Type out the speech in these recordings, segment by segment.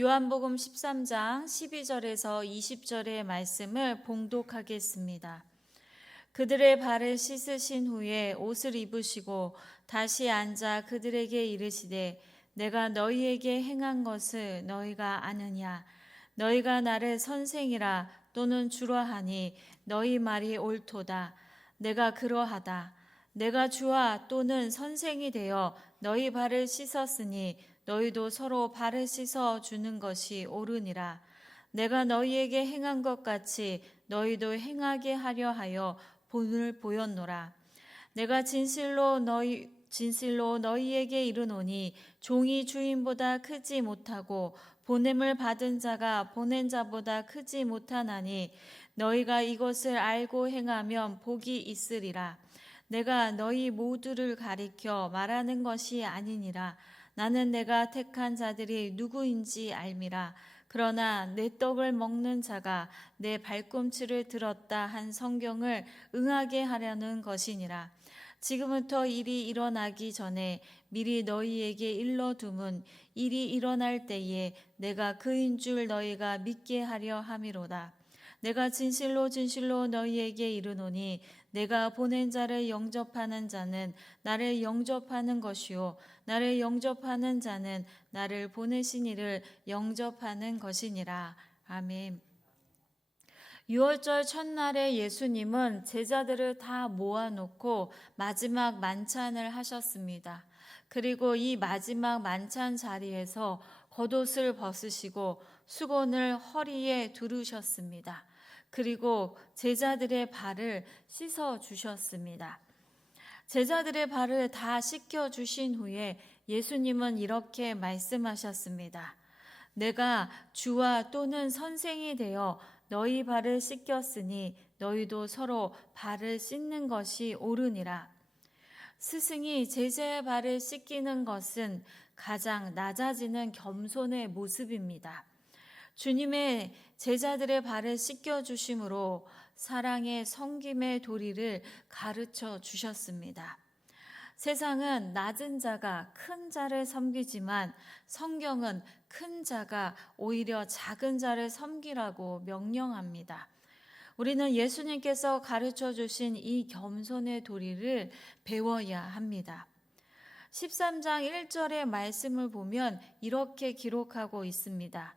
요한복음 13장 12절에서 20절의 말씀을 봉독하겠습니다. 그들의 발을 씻으신 후에 옷을 입으시고 다시 앉아 그들에게 이르시되 내가 너희에게 행한 것을 너희가 아느냐? 너희가 나를 선생이라 또는 주라 하니 너희 말이 옳도다. 내가 그러하다. 내가 주와 또는 선생이 되어 너희 발을 씻었으니 너희도 서로 발을 씻어 주는 것이 옳으니라. 내가 너희에게 행한 것 같이 너희도 행하게 하려 하여 본을 보였노라. 내가 진실로 너희에게 이르노니 종이 주인보다 크지 못하고 보냄을 받은 자가 보낸 자보다 크지 못하나니 너희가 이것을 알고 행하면 복이 있으리라. 내가 너희 모두를 가리켜 말하는 것이 아니니라. 나는 내가 택한 자들이 누구인지 알미라. 그러나 내 떡을 먹는 자가 내 발꿈치를 들었다 한 성경을 응하게 하려는 것이니라. 지금부터 일이 일어나기 전에 미리 너희에게 일러두면 일이 일어날 때에 내가 그인 줄 너희가 믿게 하려 함이로다. 내가 진실로 너희에게 이르노니 내가 보낸 자를 영접하는 자는 나를 영접하는 것이요 나를 영접하는 자는 나를 보내신 이를 영접하는 것이니라. 아멘. 유월절 첫날에 예수님은 제자들을 다 모아놓고 마지막 만찬을 하셨습니다. 그리고 이 마지막 만찬 자리에서 겉옷을 벗으시고 수건을 허리에 두르셨습니다. 그리고 제자들의 발을 씻어 주셨습니다. 제자들의 발을 다 씻겨 주신 후에 예수님은 이렇게 말씀하셨습니다. 내가 주와 또는 선생이 되어 너희 발을 씻겼으니 너희도 서로 발을 씻는 것이 옳으니라. 스승이 제자의 발을 씻기는 것은 가장 낮아지는 겸손의 모습입니다. 주님의 제자들의 발을 씻겨주심으로 사랑의 섬김의 도리를 가르쳐 주셨습니다. 세상은 낮은 자가 큰 자를 섬기지만 성경은 큰 자가 오히려 작은 자를 섬기라고 명령합니다. 우리는 예수님께서 가르쳐 주신 이 겸손의 도리를 배워야 합니다. 13장 1절의 말씀을 보면 이렇게 기록하고 있습니다.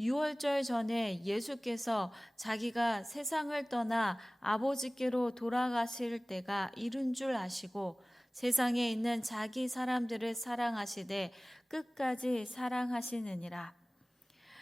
유월절 전에 예수께서 자기가 세상을 떠나 아버지께로 돌아가실 때가 이른 줄 아시고 세상에 있는 자기 사람들을 사랑하시되 끝까지 사랑하시느니라.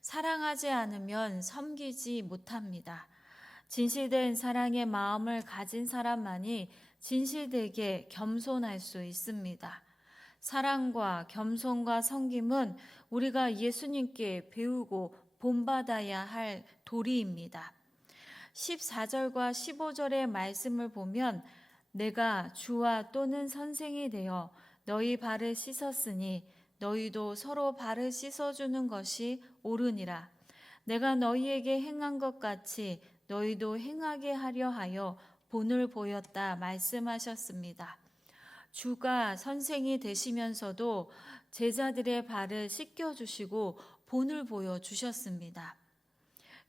사랑하지 않으면 섬기지 못합니다. 진실된 사랑의 마음을 가진 사람만이 진실되게 겸손할 수 있습니다. 사랑과 겸손과 섬김은 우리가 예수님께 배우고 본받아야 할 도리입니다. 14절과 15절의 말씀을 보면 내가 주와 또는 선생이 되어 너희 발을 씻었으니 너희도 서로 발을 씻어주는 것이 옳으니라. 내가 너희에게 행한 것 같이 너희도 행하게 하려 하여 본을 보였다 말씀하셨습니다. 주가 선생이 되시면서도 제자들의 발을 씻겨주시고 본을 보여주셨습니다.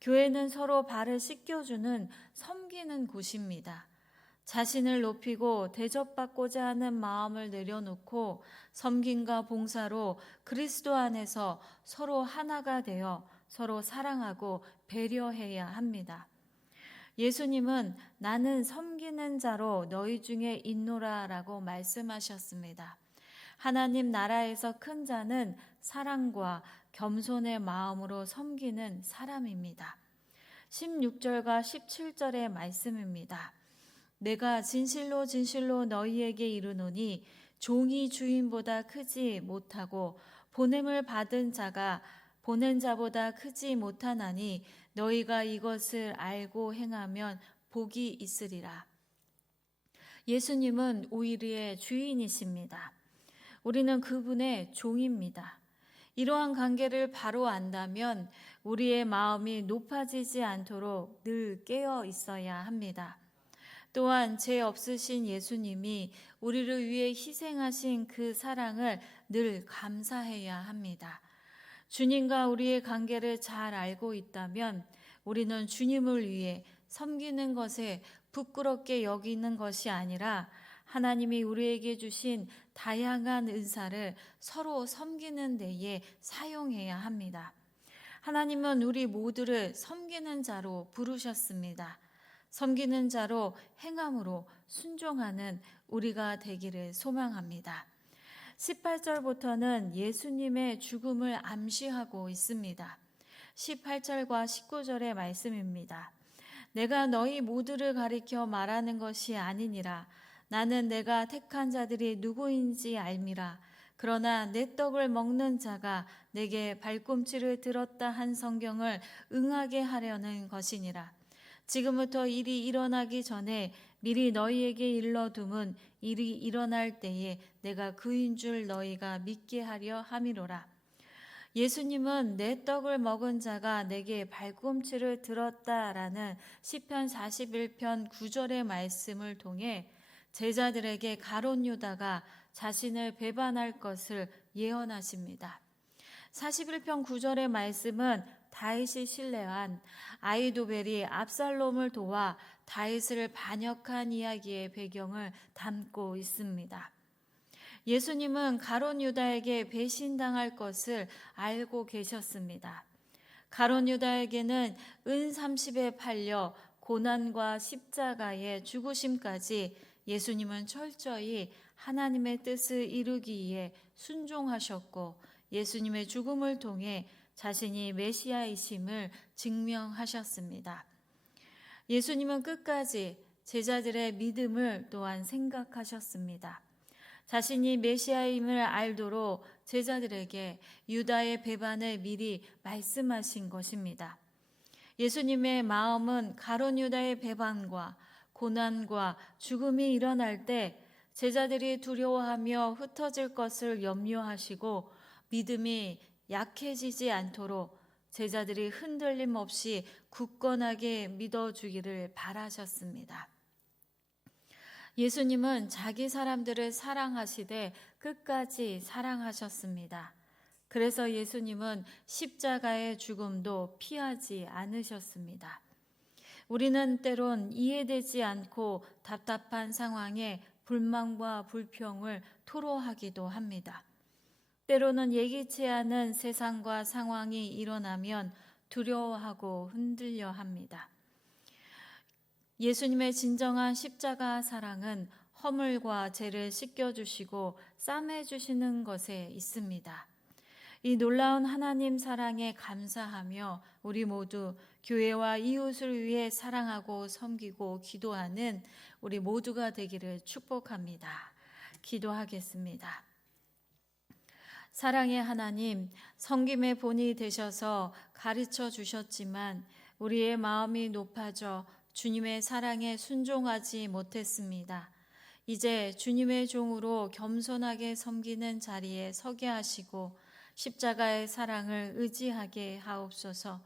교회는 서로 발을 씻겨주는 섬기는 곳입니다. 자신을 높이고 대접받고자 하는 마음을 내려놓고 섬김과 봉사로 그리스도 안에서 서로 하나가 되어 서로 사랑하고 배려해야 합니다. 예수님은 나는 섬기는 자로 너희 중에 있노라 라고 말씀하셨습니다. 하나님 나라에서 큰 자는 사랑과 겸손의 마음으로 섬기는 사람입니다. 16절과 17절의 말씀입니다. 내가 진실로 너희에게 이르노니 종이 주인보다 크지 못하고 보냄을 받은 자가 보낸 자보다 크지 못하나니 너희가 이것을 알고 행하면 복이 있으리라. 예수님은 우리의 주인이십니다. 우리는 그분의 종입니다. 이러한 관계를 바로 안다면 우리의 마음이 높아지지 않도록 늘 깨어 있어야 합니다. 또한 죄 없으신 예수님이 우리를 위해 희생하신 그 사랑을 늘 감사해야 합니다. 주님과 우리의 관계를 잘 알고 있다면 우리는 주님을 위해 섬기는 것에 부끄럽게 여기는 것이 아니라 하나님이 우리에게 주신 다양한 은사를 서로 섬기는 데에 사용해야 합니다. 하나님은 우리 모두를 섬기는 자로 부르셨습니다. 섬기는 자로 행함으로 순종하는 우리가 되기를 소망합니다. 18절부터는 예수님의 죽음을 암시하고 있습니다. 18절과 19절의 말씀입니다. 내가 너희 모두를 가리켜 말하는 것이 아니니라. 나는 내가 택한 자들이 누구인지 알미라. 그러나 내 떡을 먹는 자가 내게 발꿈치를 들었다 한 성경을 응하게 하려는 것이니라. 지금부터 일이 일어나기 전에 미리 너희에게 일러둠은 일이 일어날 때에 내가 그인 줄 너희가 믿게 하려 함이로라. 예수님은 내 떡을 먹은 자가 내게 발꿈치를 들었다라는 시편 41편 9절의 말씀을 통해 제자들에게 가룟 유다가 자신을 배반할 것을 예언하십니다. 41편 9절의 말씀은 다윗이 신뢰한 아히도벨이 압살롬을 도와 다윗을 반역한 이야기의 배경을 담고 있습니다. 예수님은 가룟 유다에게 배신당할 것을 알고 계셨습니다. 가룟 유다에게는 은 30에 팔려 고난과 십자가의 죽으심까지 예수님은 철저히 하나님의 뜻을 이루기 위해 순종하셨고 예수님의 죽음을 통해 자신이 메시아이심을 증명하셨습니다. 예수님은 끝까지 제자들의 믿음을 또한 생각하셨습니다. 자신이 메시아임을 알도록 제자들에게 유다의 배반을 미리 말씀하신 것입니다. 예수님의 마음은 가룟 유다의 배반과 고난과 죽음이 일어날 때 제자들이 두려워하며 흩어질 것을 염려하시고 믿음이 약해지지 않도록 제자들이 흔들림 없이 굳건하게 믿어주기를 바라셨습니다. 예수님은 자기 사람들을 사랑하시되 끝까지 사랑하셨습니다. 그래서 예수님은 십자가의 죽음도 피하지 않으셨습니다. 우리는 때론 이해되지 않고 답답한 상황에 불만과 불평을 토로하기도 합니다. 때로는 예기치 않은 세상과 상황이 일어나면 두려워하고 흔들려 합니다. 예수님의 진정한 십자가 사랑은 허물과 죄를 씻겨주시고 싸매주시는 것에 있습니다. 이 놀라운 하나님 사랑에 감사하며 우리 모두 교회와 이웃을 위해 사랑하고 섬기고 기도하는 우리 모두가 되기를 축복합니다. 기도하겠습니다. 사랑의 하나님, 섬김의 본이 되셔서 가르쳐 주셨지만 우리의 마음이 높아져 주님의 사랑에 순종하지 못했습니다. 이제 주님의 종으로 겸손하게 섬기는 자리에 서게 하시고 십자가의 사랑을 의지하게 하옵소서.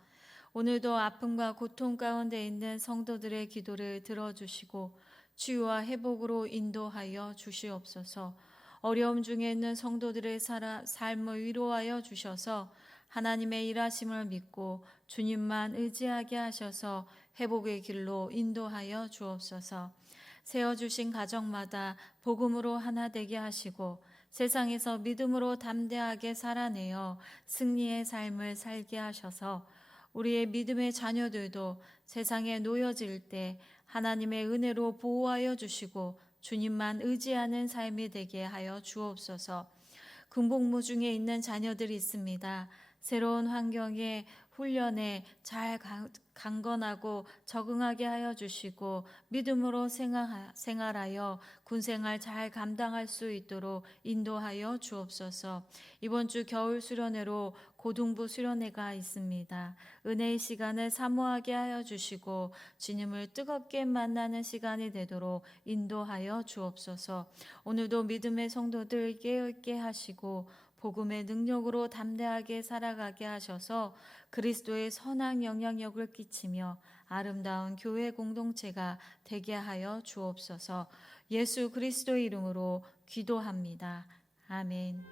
오늘도 아픔과 고통 가운데 있는 성도들의 기도를 들어주시고 치유와 회복으로 인도하여 주시옵소서. 어려움 중에 있는 성도들의 삶을 위로하여 주셔서 하나님의 일하심을 믿고 주님만 의지하게 하셔서 회복의 길로 인도하여 주옵소서. 세워주신 가정마다 복음으로 하나 되게 하시고 세상에서 믿음으로 담대하게 살아내어 승리의 삶을 살게 하셔서 우리의 믿음의 자녀들도 세상에 놓여질 때 하나님의 은혜로 보호하여 주시고 주님만 의지하는 삶이 되게 하여 주옵소서. 군복무 중에 있는 자녀들이 있습니다. 새로운 환경에 훈련에 잘 강건하고 적응하게 하여 주시고 믿음으로 생활하여 군생활 잘 감당할 수 있도록 인도하여 주옵소서. 이번 주 겨울 수련회로 고등부 수련회가 있습니다. 은혜의 시간을 사모하게 하여 주시고 주님을 뜨겁게 만나는 시간이 되도록 인도하여 주옵소서. 오늘도 믿음의 성도들 깨어있게 하시고 복음의 능력으로 담대하게 살아가게 하셔서 그리스도의 선한 영향력을 끼치며 아름다운 교회 공동체가 되게 하여 주옵소서. 예수 그리스도의 이름으로 기도합니다. 아멘.